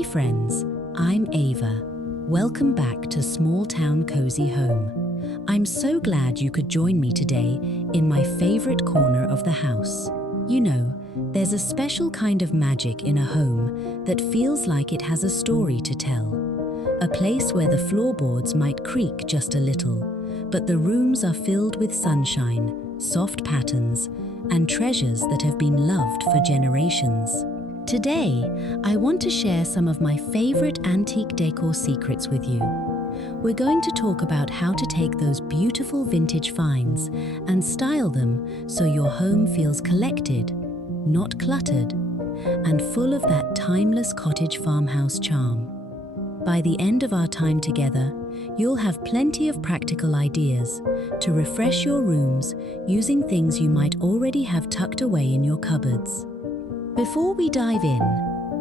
Hi friends, I'm Ava. Welcome back to Small Town Cozy Home. I'm so glad you could join me today in my favorite corner of the house. You know, there's a special kind of magic in a home that feels like it has a story to tell. A place where the floorboards might creak just a little, but the rooms are filled with sunshine, soft patterns, and treasures that have been loved for generations. Today, I want to share some of my favorite antique decor secrets with you. We're going to talk about how to take those beautiful vintage finds and style them so your home feels collected, not cluttered, and full of that timeless cottage farmhouse charm. By the end of our time together, you'll have plenty of practical ideas to refresh your rooms using things you might already have tucked away in your cupboards. Before we dive in,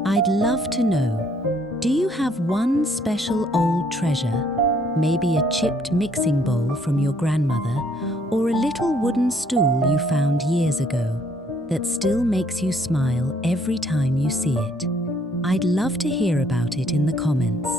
I'd love to know, do you have one special old treasure, maybe a chipped mixing bowl from your grandmother, or a little wooden stool you found years ago that still makes you smile every time you see it? I'd love to hear about it in the comments.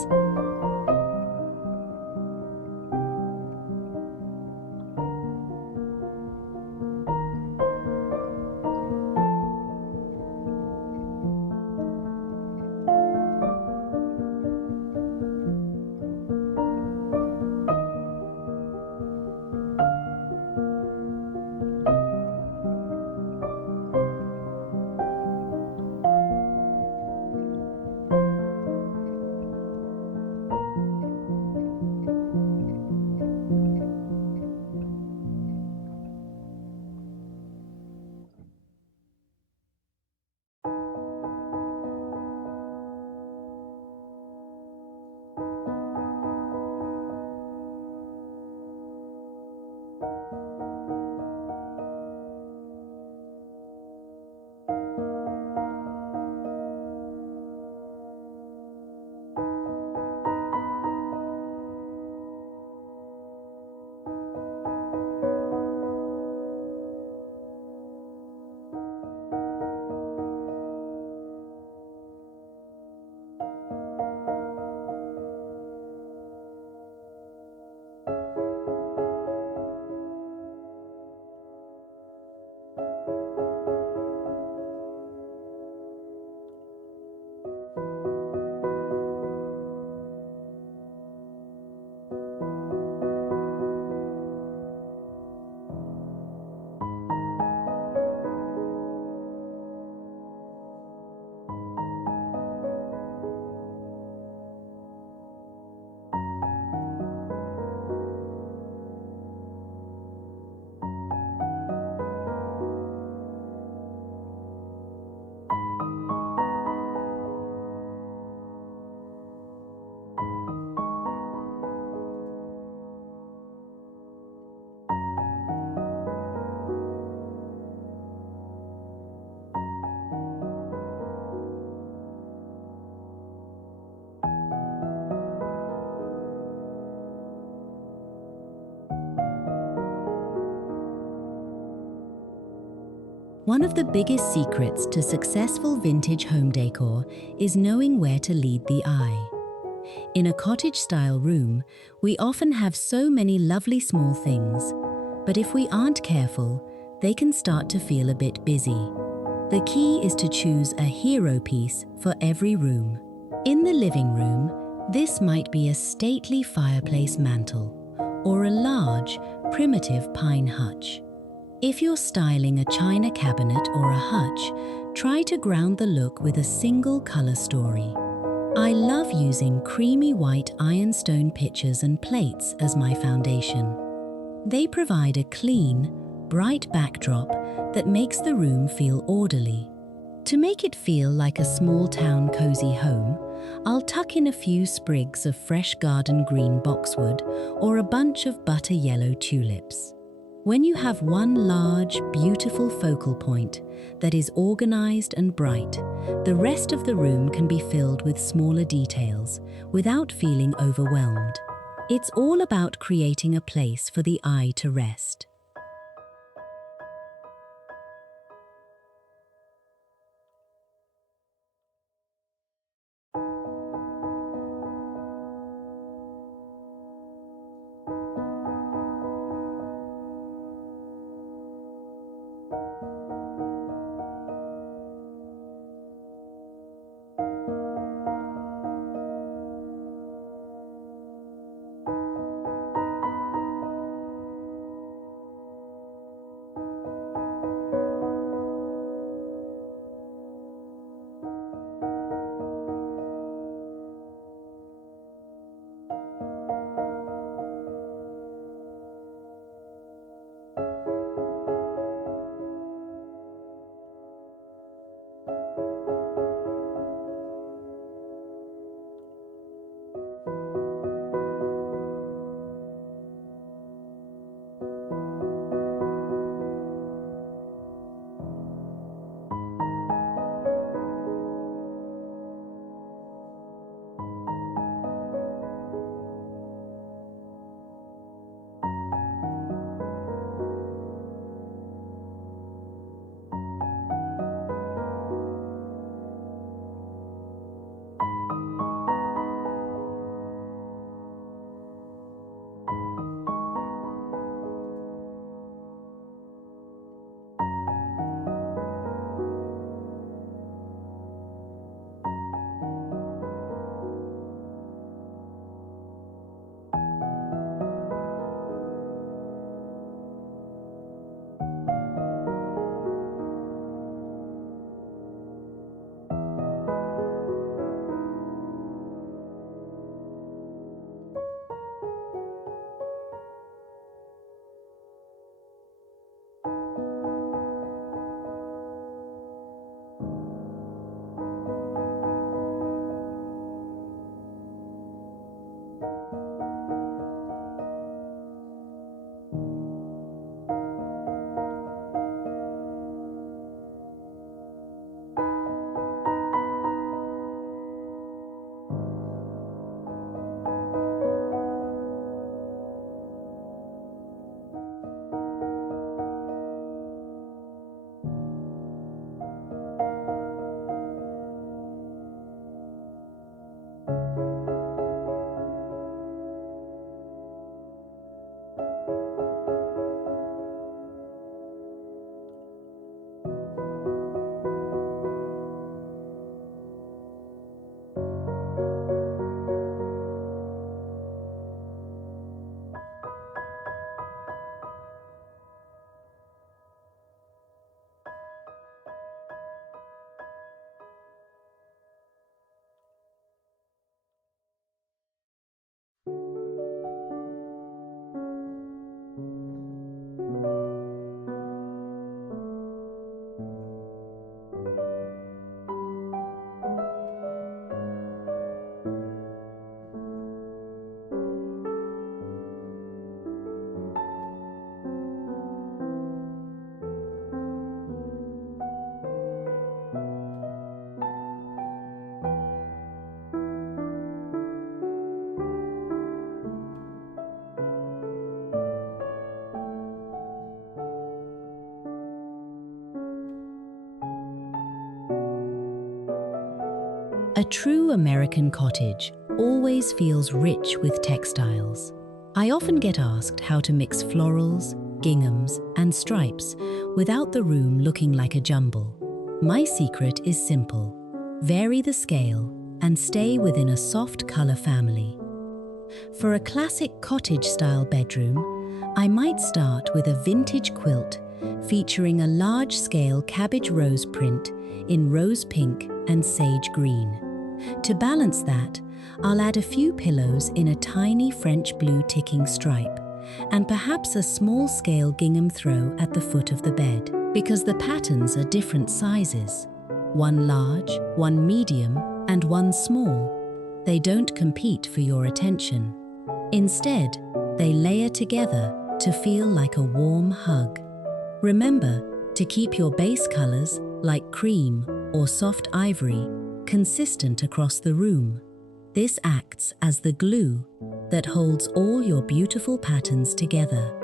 One of the biggest secrets to successful vintage home decor is knowing where to lead the eye. In a cottage-style room, we often have so many lovely small things, but if we aren't careful, they can start to feel a bit busy. The key is to choose a hero piece for every room. In the living room, this might be a stately fireplace mantle or a large, primitive pine hutch. If you're styling a china cabinet or a hutch, try to ground the look with a single color story. I love using creamy white ironstone pitchers and plates as my foundation. They provide a clean, bright backdrop that makes the room feel orderly. To make it feel like a small town cozy home, I'll tuck in a few sprigs of fresh garden green boxwood or a bunch of butter yellow tulips. When you have one large, beautiful focal point that is organized and bright, the rest of the room can be filled with smaller details without feeling overwhelmed. It's all about creating a place for the eye to rest. A true American cottage always feels rich with textiles. I often get asked how to mix florals, ginghams, and stripes without the room looking like a jumble. My secret is simple: vary the scale and stay within a soft color family. For a classic cottage-style bedroom, I might start with a vintage quilt featuring a large-scale cabbage rose print in rose pink and sage green. To balance that, I'll add a few pillows in a tiny French blue ticking stripe, and perhaps a small-scale gingham throw at the foot of the bed. Because the patterns are different sizes, one large, one medium, and one small, they don't compete for your attention. Instead, they layer together to feel like a warm hug. Remember to keep your base colors, like cream or soft ivory, consistent across the room. This acts as the glue that holds all your beautiful patterns together.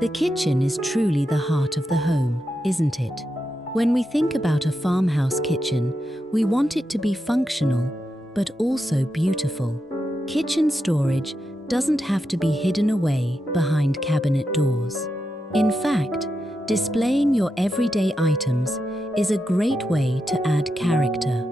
The kitchen is truly the heart of the home, isn't it? When we think about a farmhouse kitchen, we want it to be functional, but also beautiful. Kitchen storage doesn't have to be hidden away behind cabinet doors. In fact, displaying your everyday items is a great way to add character.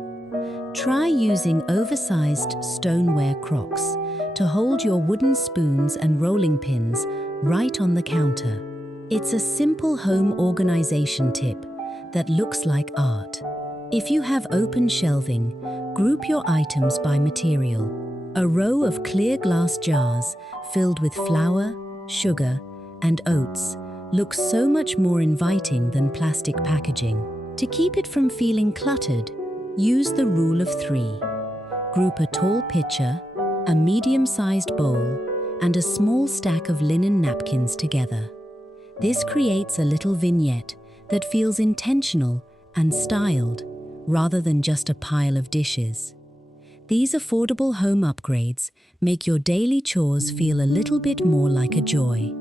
Try using oversized stoneware crocks to hold your wooden spoons and rolling pins right on the counter. It's a simple home organization tip that looks like art. If you have open shelving, group your items by material. A row of clear glass jars filled with flour, sugar, and oats looks so much more inviting than plastic packaging. To keep it from feeling cluttered, use the rule of 3. Group a tall pitcher, a medium-sized bowl, and a small stack of linen napkins together. This creates a little vignette that feels intentional and styled, rather than just a pile of dishes. These affordable home upgrades make your daily chores feel a little bit more like a joy.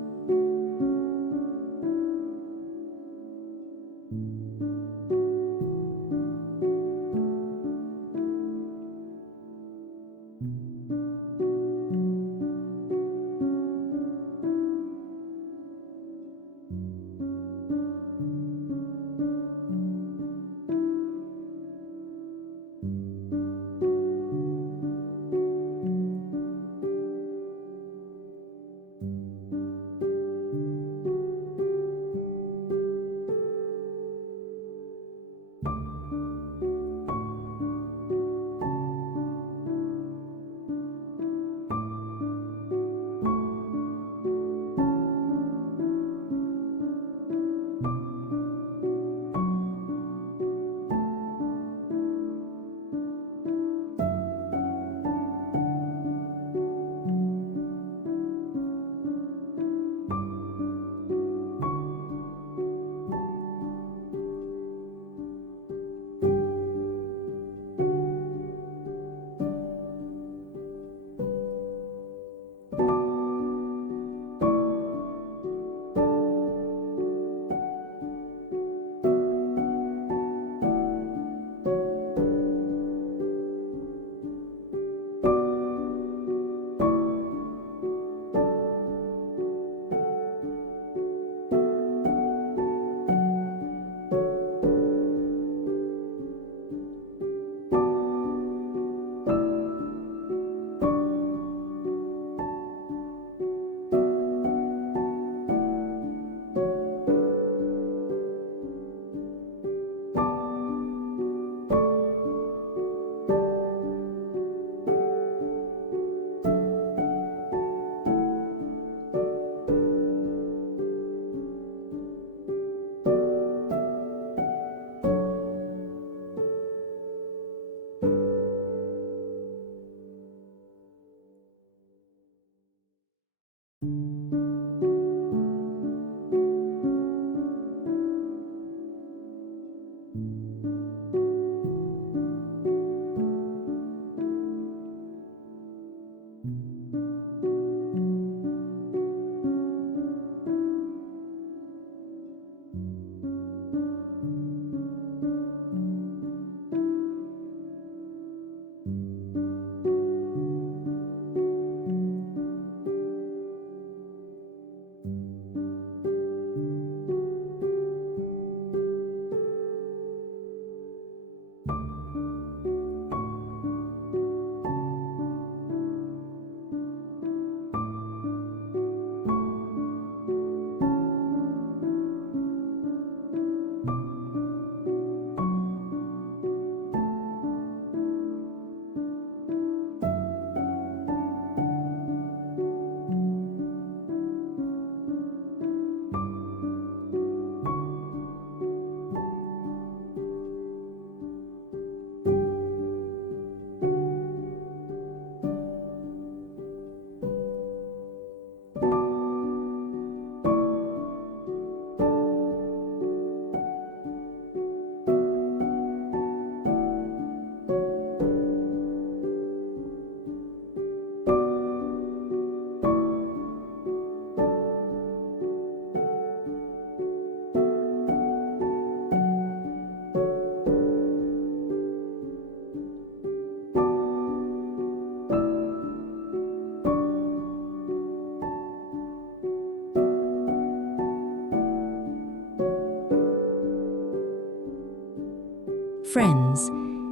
Friends,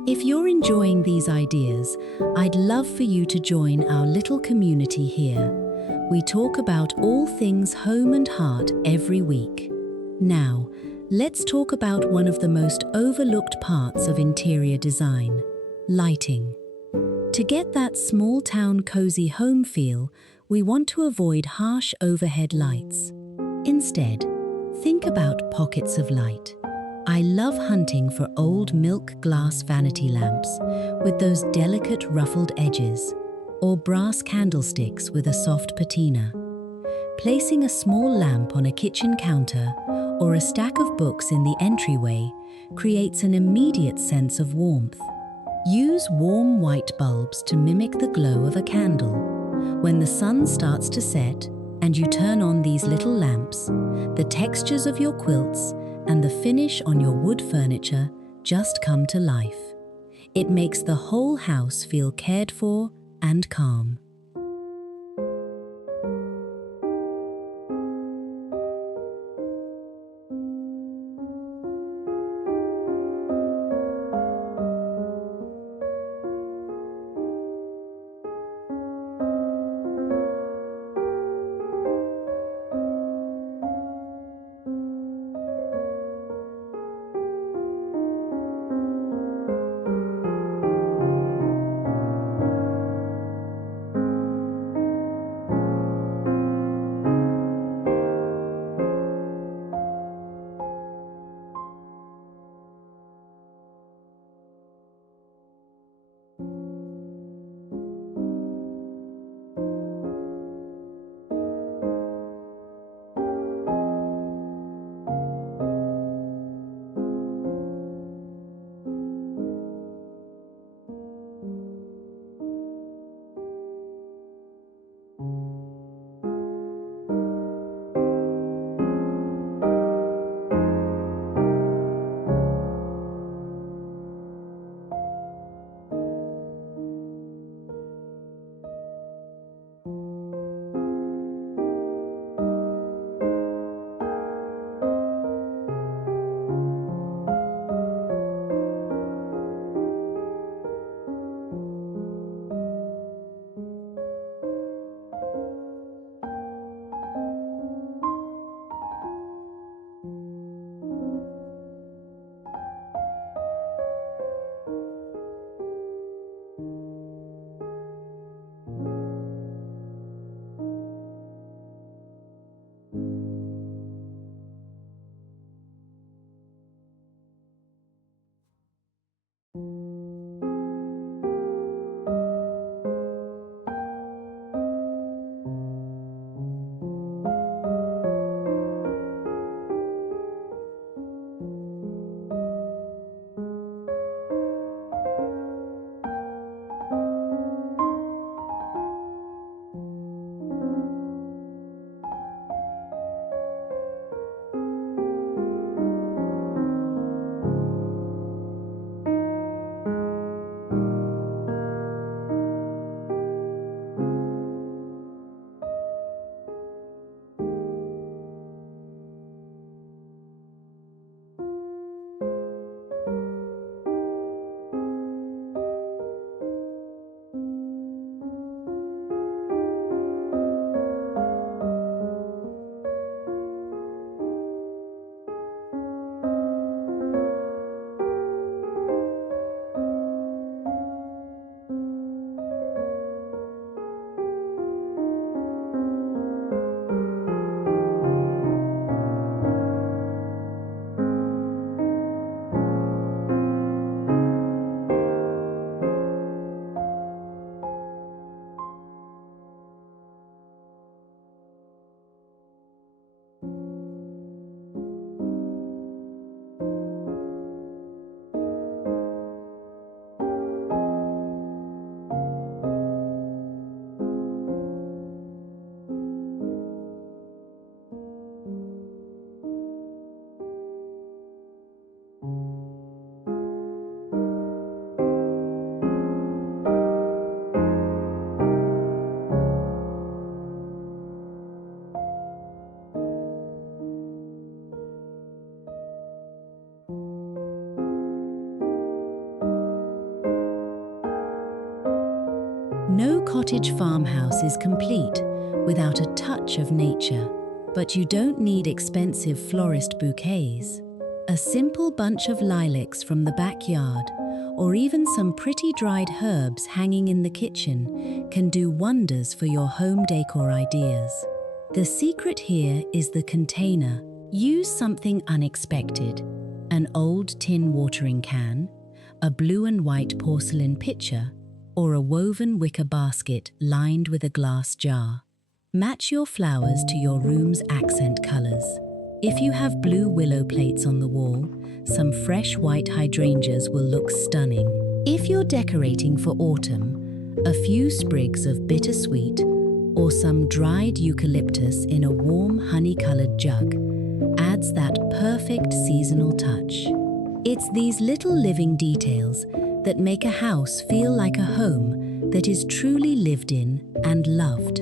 if you're enjoying these ideas, I'd love for you to join our little community here. We talk about all things home and heart every week. Now, let's talk about one of the most overlooked parts of interior design: lighting. To get that small-town cozy home feel, we want to avoid harsh overhead lights. Instead, think about pockets of light. I love hunting for old milk glass vanity lamps with those delicate ruffled edges, or brass candlesticks with a soft patina. Placing a small lamp on a kitchen counter or a stack of books in the entryway creates an immediate sense of warmth. Use warm white bulbs to mimic the glow of a candle. When the sun starts to set and you turn on these little lamps, the textures of your quilts and the finish on your wood furniture just come to life. It makes the whole house feel cared for and calm. No cottage farmhouse is complete without a touch of nature, but you don't need expensive florist bouquets. A simple bunch of lilacs from the backyard, or even some pretty dried herbs hanging in the kitchen, can do wonders for your home decor ideas. The secret here is the container. Use something unexpected: an old tin watering can, a blue and white porcelain pitcher, or a woven wicker basket lined with a glass jar. Match your flowers to your room's accent colors. If you have blue willow plates on the wall, some fresh white hydrangeas will look stunning. If you're decorating for autumn, a few sprigs of bittersweet or some dried eucalyptus in a warm honey-colored jug adds that perfect seasonal touch. It's these little living details that make a house feel like a home that is truly lived in and loved.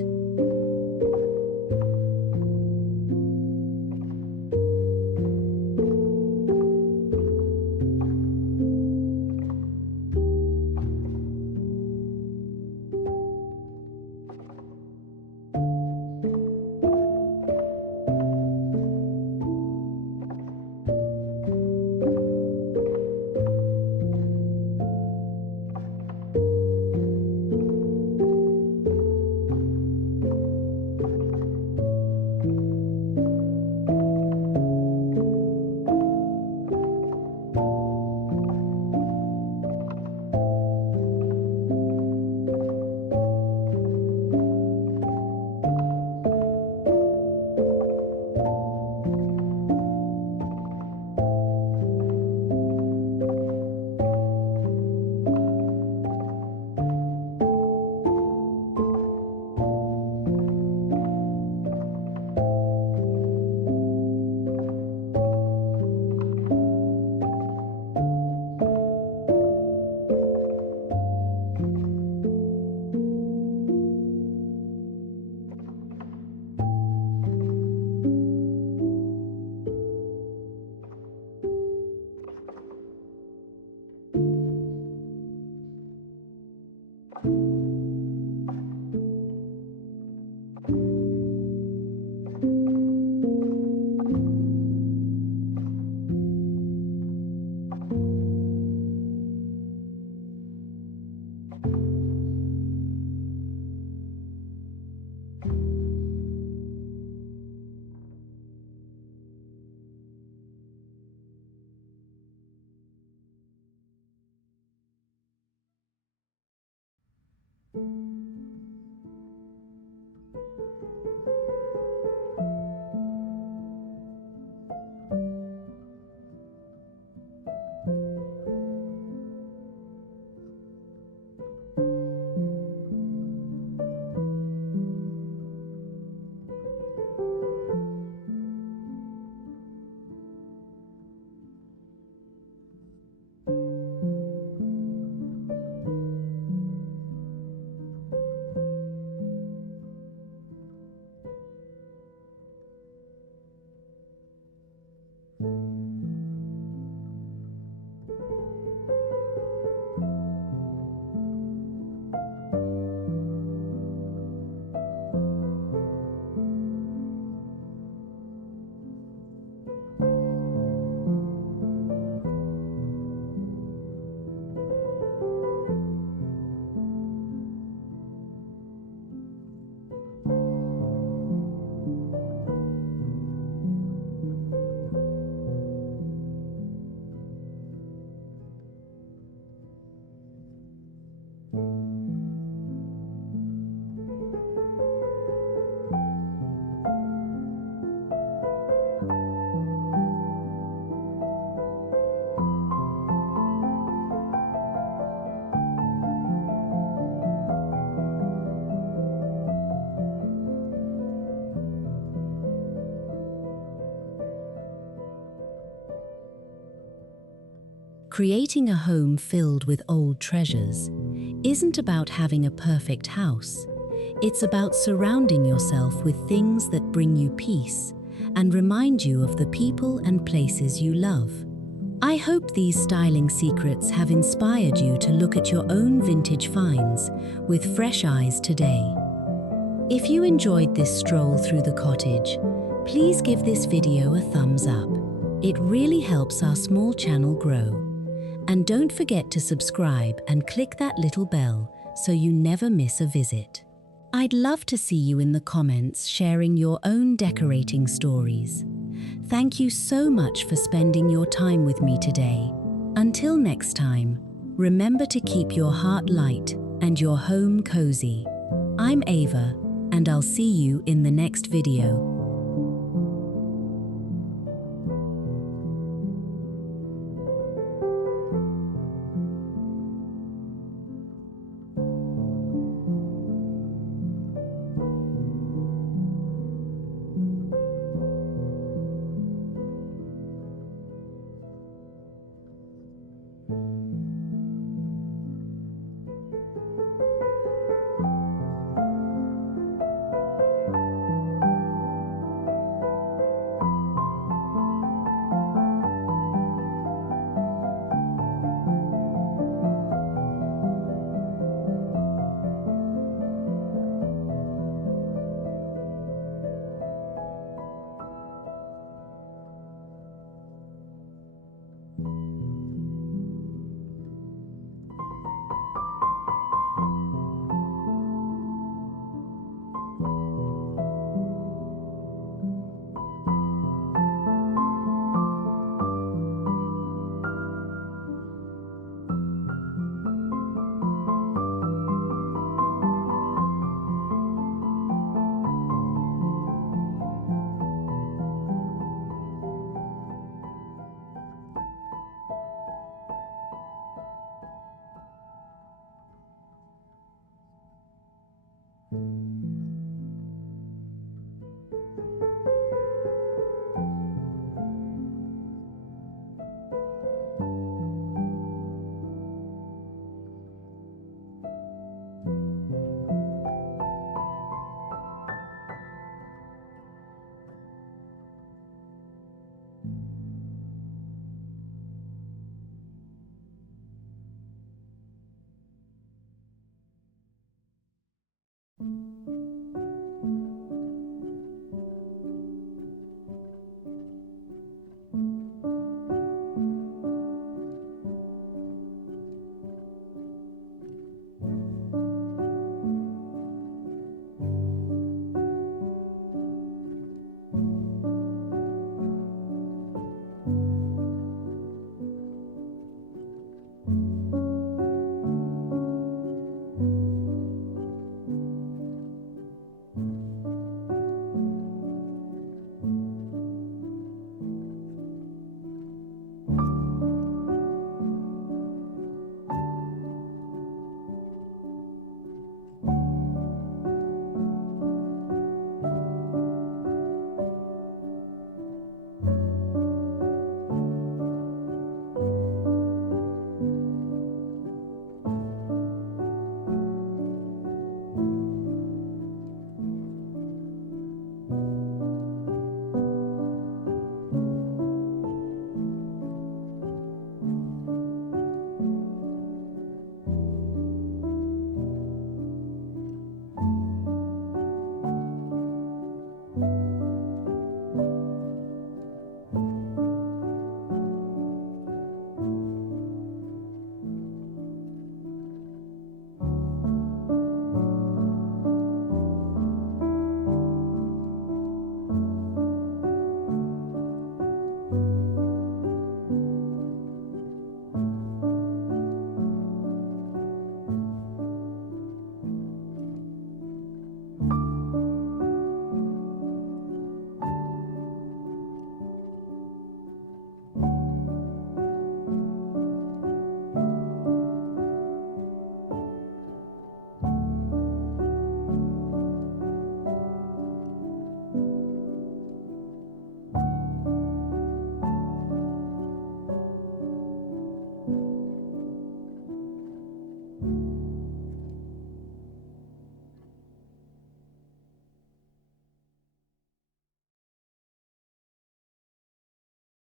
Creating a home filled with old treasures isn't about having a perfect house. It's about surrounding yourself with things that bring you peace and remind you of the people and places you love. I hope these styling secrets have inspired you to look at your own vintage finds with fresh eyes today. If you enjoyed this stroll through the cottage, please give this video a thumbs up. It really helps our small channel grow. And don't forget to subscribe and click that little bell so you never miss a visit. I'd love to see you in the comments sharing your own decorating stories. Thank you so much for spending your time with me today. Until next time, remember to keep your heart light and your home cozy. I'm Ava, and I'll see you in the next video.